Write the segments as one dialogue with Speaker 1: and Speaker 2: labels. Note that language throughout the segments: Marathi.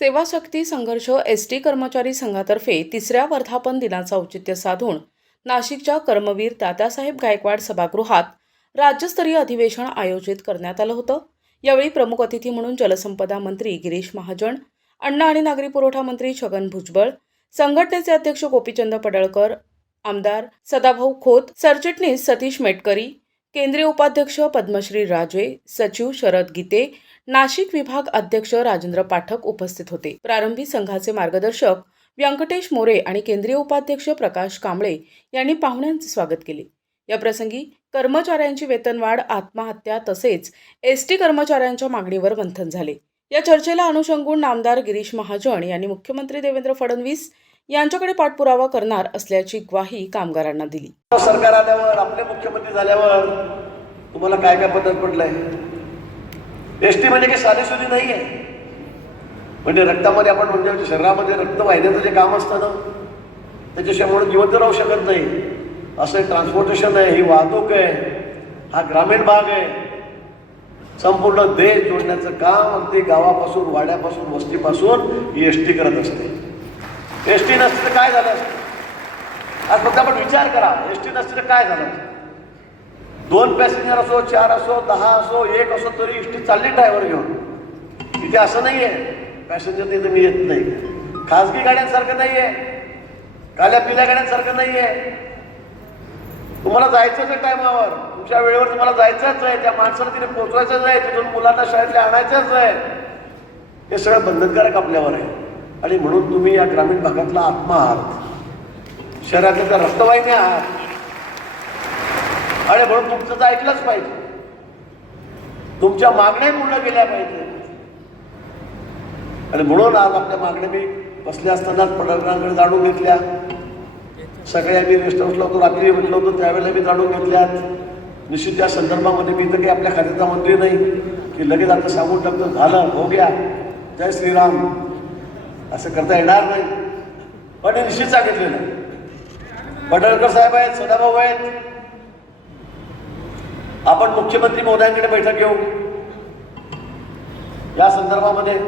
Speaker 1: सेवाशक्ती संघर्ष एस टी कर्मचारी संघातर्फे तिसऱ्या वर्धापन दिनाचं औचित्य साधून नाशिकच्या कर्मवीर दादासाहेब गायकवाड सभागृहात राज्यस्तरीय अधिवेशन आयोजित करण्यात आलं होतं. यावेळी प्रमुख अतिथी म्हणून जलसंपदा मंत्री गिरीश महाजन अन्न आणि नागरी पुरवठा मंत्री छगन भुजबळ संघटनेचे अध्यक्ष गोपीचंद पडळकर आमदार सदाभाऊ खोत सरचिटणीस सतीश मेटकरी केंद्रीय उपाध्यक्ष पद्मश्री राजे सचिव शरद गीते नाशिक विभाग अध्यक्ष राजेंद्र पाठक उपस्थित होते. प्रारंभी संघाचे मार्गदर्शक व्यंकटेश मोरे आणि केंद्रीय उपाध्यक्ष प्रकाश कांबळे यांनी पाहुण्यांचे स्वागत केले. या प्रसंगी कर्मचाऱ्यांची वेतनवाढ आत्महत्या तसेच एस टी कर्मचाऱ्यांच्या मागणीवर मंथन झाले. या चर्चेला अनुषंगून नामदार गिरीश महाजन यांनी मुख्यमंत्री देवेंद्र फडणवीस यांच्याकडे पाठपुरावा करणार असल्याची ग्वाही कामगारांना दिली.
Speaker 2: सरकार आल्यावर आपले मुख्यमंत्री झाल्यावर तुम्हाला काय काय बदल पडलाय? एस टी म्हणजे काही साधीसुधी नाही आहे म्हणजे रक्तामध्ये आपण म्हणजे शरीरामध्ये रक्त वाहिन्याचं जे काम असतं ना त्याच्याशिवाय म्हणून जिवंत राहू शकत नाही. असं ट्रान्सपोर्टेशन आहे ही वाहतूक आहे हा ग्रामीण भाग आहे. संपूर्ण देश जोडण्याचं काम अगदी गावापासून वाड्यापासून वस्तीपासून ही एस टी करत असते. एस टी नसते तर काय झालं? असतं आज फक्त आपण विचार करा. एस टी नसते तर काय झालं? दोन पॅसेंजर असो चार असो दहा असो एक असो तरी एस टी चालली ड्रायव्हर घेऊन. इथे असं नाही आहे पॅसेंजर तिथे मी येत नाही. खाजगी गाड्यांसारखं नाही आहे काल्या पिल्या गाड्यांसारखं नाही आहे तुम्हाला जायचंच आहे टायमावर तुमच्या वेळेवर तुम्हाला जायचंच आहे. त्या माणसाला तिथे पोचवायचंच आहे. तिथून मुलांना शाळेतले आणायचंच आहे. हे सगळं बंधनकारक आपल्यावर आहे. आणि म्हणून तुम्ही या ग्रामीण भागातला आत्मा आहात शहरातल्या त्या रक्तवाहिन्या आहात. आणि म्हणून तुमचं तर ऐकलंच पाहिजे. तुमच्या मागण्या पूर्ण केल्या पाहिजे. आणि म्हणून आज आपल्या मागण्या मी बसल्या असतानाच पडळकरांकडे जाणून घेतल्या. सगळ्या मी रेस्ट हाऊसला होतो रात्री म्हटलं होतं त्यावेळेला मी जाणून घेतल्यात. निश्चित त्या संदर्भामध्ये मी तर काही आपल्या खात्याचा मंत्री नाही की लगेच आता सांगून टाकतो झालं हो गया. जय श्रीराम. असं करता येणार नाही. पण हे निश्चित सांगितलेलं पडळकर साहेब आहेत सदाभाऊ आहेत. आपण मुख्यमंत्री महोदयांकडे बैठक घेऊ. या संदर्भामध्ये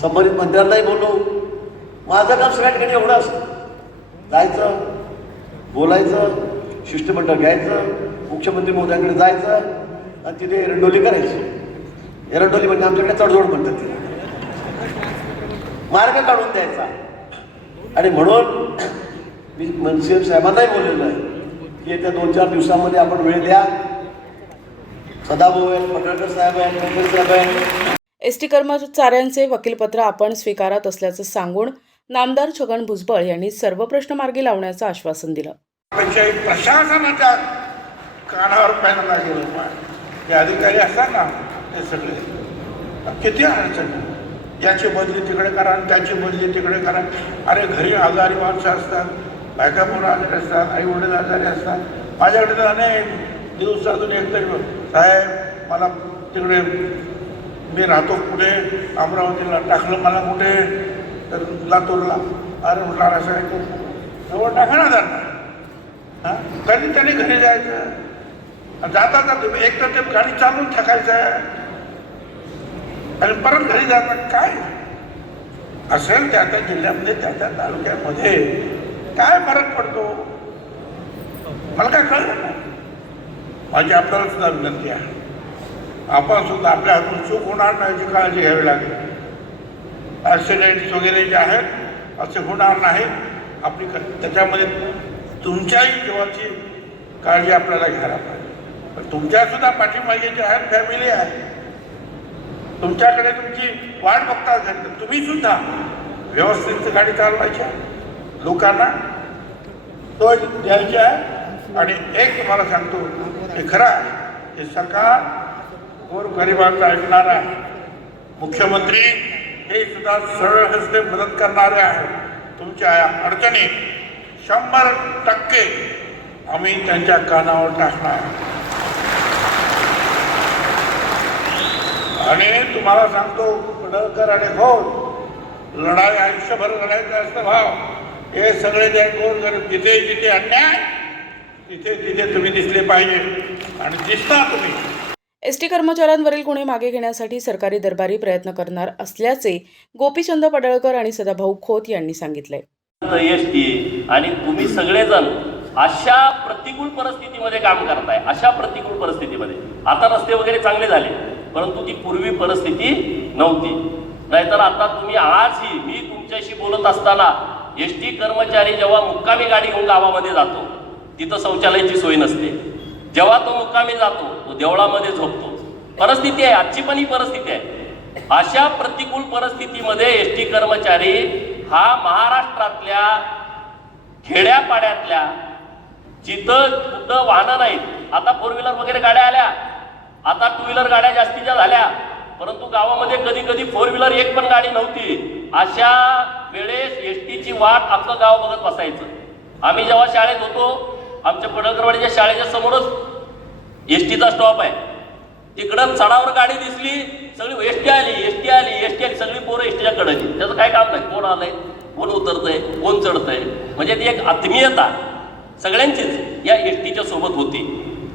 Speaker 2: संबंधित मंत्र्यांनाही बोलू. माझं काम सगळ्या ठिकाणी एवढं असतं. जायचं बोलायचं शिष्टमंडळ घ्यायचं मुख्यमंत्री महोदयांकडे जायचं आणि तिथे एरंडोली करायची. एरंडोली म्हणजे आमच्याकडे चढजोड म्हणतात तिला. मार्ग काढून द्यायचा. आणि म्हणून मी मनसेब साहेबांनाही बोललेलो आहे की येत्या दोन चार दिवसामध्ये आपण वेळ द्या. सदाभाऊ आहेत पटळकर साहेब आहेत मेहकर साहेब आहेत.
Speaker 1: एस टी कर्मचाऱ्यांचे वकीलपत्र आपण स्वीकारत असल्याचं सांगून नामदार छगन भुजबळ यांनी सर्व प्रश्न मार्गी लावण्याचं आश्वासन दिलं.
Speaker 3: प्रशासनाच्या कानावर पॅनला गेलं हे अधिकारी असतात ना ते सगळे. किती अडचण याची बदली तिकडे करा आणि त्याची बदली तिकडे करा. अरे घरी आजारी माणसं असतात बायका मुलं आजारी असतात आई वडील आजारी असतात. माझ्याकडे तर अनेक दिवसातून एक तरी साहेब मला तिकडे मी राहतो कुठे? अमरावतीला. टाकलं मला कुठे? तर लातूरला. अरे म्हटलं असं आहे जवळ टाका ना त्यांना हां? कधी त्यांनी घरी जायचं. जाता जाता एक तर ते गाडी चालून थकायचं आहे आणि परत घरी जातात काय? असेल त्या त्या जिल्ह्यामध्ये त्या त्या तालुक्यामध्ये. काय फरक पडतो? मला काय कळलं नाही. माझी आपल्याला सुद्धा विनंती आहे. आपण सुद्धा आपल्या हातून चूक होणार नाही याची काळजी घ्यावी लागेल. ॲक्सिडेंट्स वगैरे जे आहेत असे होणार नाही. आपली क- त्याच्यामध्ये तुमच्याही जीवाची काळजी आपल्याला घ्यायला पाहिजे. पण तुमच्या सुद्धा पाठीमागे जे आहेत फॅमिली आहे. तुमच्याकडे तुमची वाट बघता तर तुम्ही सुद्धा व्यवस्थित गाडी चालवायची आहे. लोकांना तो द्यायची आहे. आणि एक तुम्हाला सांगतो हे खरं आहे हे सरकार गोर गरिबांचा आहे. मुख्यमंत्री हे सुद्धा सरळ हस्ते मदत करणारे आहेत. तुमच्या या अडचणी शंभर टक्के आम्ही त्यांच्या कानावर टाकणार आणि तुम्हाला सांगतो पडळकर आणि हो लढाई आयुष्यभर लढायचं असतं भाव. हे सगळे जे गोर गरीब जिथे जिथे अन्याय तिथे तिथे तुम्ही दिसले पाहिजे आणि दिसता तुम्ही.
Speaker 1: एस टी कर्मचाऱ्यांवरील गुन्हे मागे घेण्यासाठी सरकारी दरबारी प्रयत्न करणार असल्याचे गोपीचंद पडळकर आणि सदाभाऊ खोत यांनी सांगितले.
Speaker 4: एस टी आणि तुम्ही सगळेजण अशा प्रतिकूल परिस्थितीमध्ये काम करताय अशा प्रतिकूल परिस्थितीमध्ये. आता रस्ते वगैरे चांगले झाले. परंतु ती पूर्वी परिस्थिती नव्हती. नाहीतर आता तुम्ही आजही मी तुमच्याशी बोलत असताना एस टी कर्मचारी जेव्हा मुक्कामी गाडी घेऊन गावामध्ये जातो तिथं शौचालयाची सोय नसते. जेव्हा तो मुक्कामी जातो तो देवळामध्ये झोपतो. परिस्थिती आहे आजची पण ही परिस्थिती आहे. अशा प्रतिकूल परिस्थितीमध्ये एस टी कर्मचारी हा महाराष्ट्रातल्या खेड्यापाड्यातल्या जिथं कुठं वाहनं नाहीत आता फोर व्हीलर वगैरे गाड्या आल्या आता टू व्हीलर गाड्या जास्तीच्या झाल्या परंतु गावामध्ये कधी कधी फोर व्हीलर एक पण गाडी नव्हती. अशा वेळेस एस टीची वाट आपलं गाव बघत बसायचं. आम्ही जेव्हा शाळेत होतो आमच्या पडळकरवाडीच्या शाळेच्या समोरच एस टीचा स्टॉप आहे. तिकडं चढावर गाडी दिसली सगळी एस टी आली एस टी आली एस टी आली सगळी पोरं एस टीच्या कडेची त्याचं काय काम नाही? कोण आलंय? कोण उतरतंय? कोण चढतंय? म्हणजे ती एक आत्मीयता सगळ्यांचीच या एस टीच्या सोबत होती.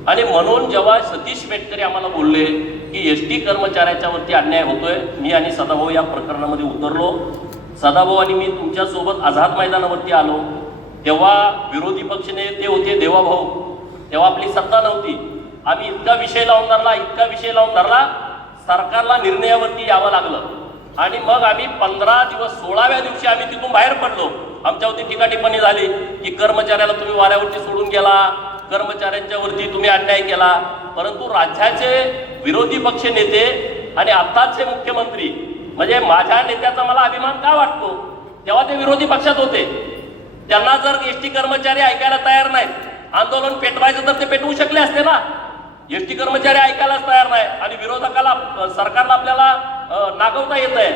Speaker 4: आणि म्हणून जेव्हा सतीश मेटकरी आम्हाला बोलले की एस टी कर्मचाऱ्याच्या वरती अन्याय होतोय मी आणि सदाभाऊ या प्रकरणामध्ये उतरलो. सदाभाऊ आणि मी तुमच्यासोबत आझाद मैदानावरती आलो. तेव्हा विरोधी पक्षने ते होते देवाभाऊ. तेव्हा आपली सत्ता नव्हती. आम्ही इतका विषय लावून धरला इतका विषय लावून धरला सरकारला निर्णयावरती यावं लागलं. आणि मग आम्ही पंधरा दिवस सोळाव्या दिवशी आम्ही तिथून बाहेर पडलो. आमच्यावरती टीका टिप्पणी झाली की कर्मचाऱ्याला तुम्ही वाऱ्यावरती सोडून गेला. कर्मचाऱ्यांच्या वरती तुम्ही अन्याय केला. परंतु राज्याचे विरोधी पक्ष नेते आणि आत्ताचे मुख्यमंत्री म्हणजे माझ्या नेत्याचा मला अभिमान का वाटतो? तेव्हा ते विरोधी पक्षात होते. त्यांना जर एस टी कर्मचारी ऐकायला तयार नाहीत आंदोलन पेटवायचं तर ते पेटवू शकले असते ना? एस टी कर्मचारी ऐकायलाच तयार नाही आणि विरोधकाला सरकारला आपल्याला नागवता येत आहे.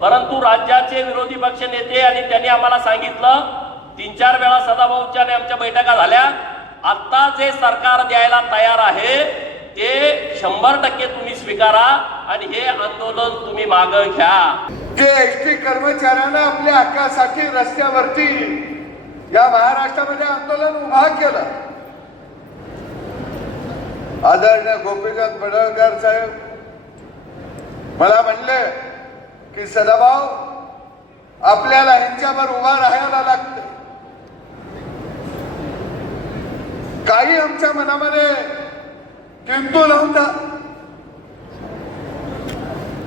Speaker 4: परंतु राज्याचे विरोधी पक्ष नेते आणि त्यांनी आम्हाला सांगितलं तीन चार वेळा सदाभाऊच्या आणि आमच्या बैठका झाल्या. आता जे सरकार द्यायला तयार आहे ते शंभर टक्के तुम्ही स्वीकारा आणि हे आंदोलन तुम्ही मागं घ्या.
Speaker 3: जे एस टी कर्मचाऱ्यांना आपल्या हक्कासाठी रस्त्यावरती या महाराष्ट्रामध्ये आंदोलन उभा केलं. आदरणीय गोपीचंद बडळकर साहेब मला म्हणले की सदाभाऊ आपल्याला ह्यांच्यावर उभा राहायला लागतं. काही आमच्या मनामध्ये किंतु नव्हता.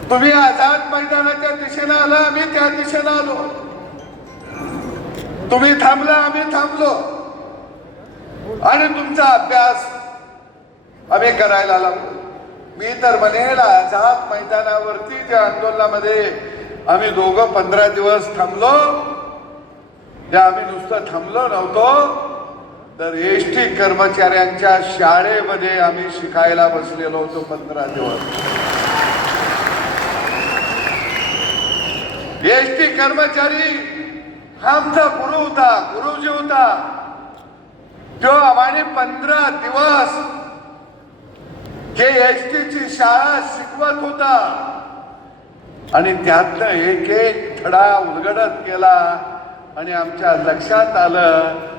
Speaker 3: तुम्ही आझाद मैदानाच्या दिशेनं आला आम्ही त्या दिशेनं आलो. तुम्ही थांबला आम्ही थांबलो. आणि तुमचा अभ्यास आम्ही करायला लागलो. मी तर म्हणेल आझाद मैदानावरती त्या आंदोलनामध्ये आम्ही दोघं पंधरा दिवस थांबलो. त्या आम्ही नुसतं थांबलो नव्हतो. तर एस टी कर्मचाऱ्यांच्या शाळेमध्ये आम्ही शिकायला बसलेलो होतो पंधरा दिवस. एस टी कर्मचारी हा आमचा गुरु होता गुरुजी होता. तो आम्हाने पंधरा दिवस जे एस टीची शाळा शिकवत होता. आणि त्यातनं एक एक थडा उलगडत केला आणि आमच्या लक्षात आलं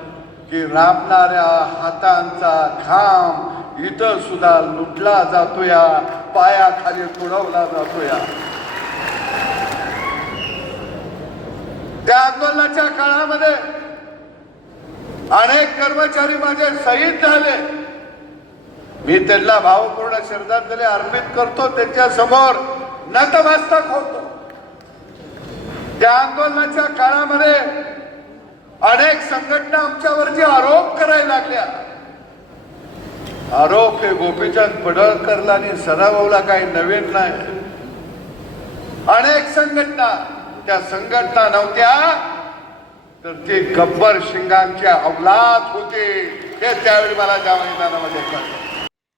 Speaker 3: की राबणाऱ्या हातांचा घाम इथं सुद्धा लुटला जातोया पायाखाली तुडवला जातोया. त्या आंदोलनाच्या काळामध्ये अनेक कर्मचारी माझे शहीद झाले. मी त्यांना भावपूर्ण श्रद्धांजली अर्पित करतो त्यांच्यासमोर नतमस्तक होतो. त्या आंदोलनाच्या काळामध्ये अनेक संघटना आमच्यावरती आरोप करायला लागल्या. आरोप हे गोपीचंद पडळकरला आणि सदाभाऊला काही नवीन नाही. अनेक संघटना त्या संघटना नव्हत्या तर ते गब्बर शिंगांच्या अवलाद होते. हे त्यावेळी मला त्या मैदानामध्ये कळलं.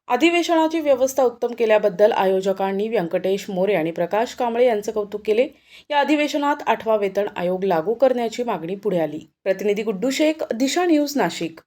Speaker 1: अधिवेशनाची व्यवस्था उत्तम केल्याबद्दल आयोजकांनी व्यंकटेश मोरे आणि प्रकाश कांबळे यांचं कौतुक केले. या अधिवेशनात आठवा वेतन आयोग लागू करण्याची मागणी पुढे आली. प्रतिनिधी गुड्डू शेख दिशा न्यूज नाशिक.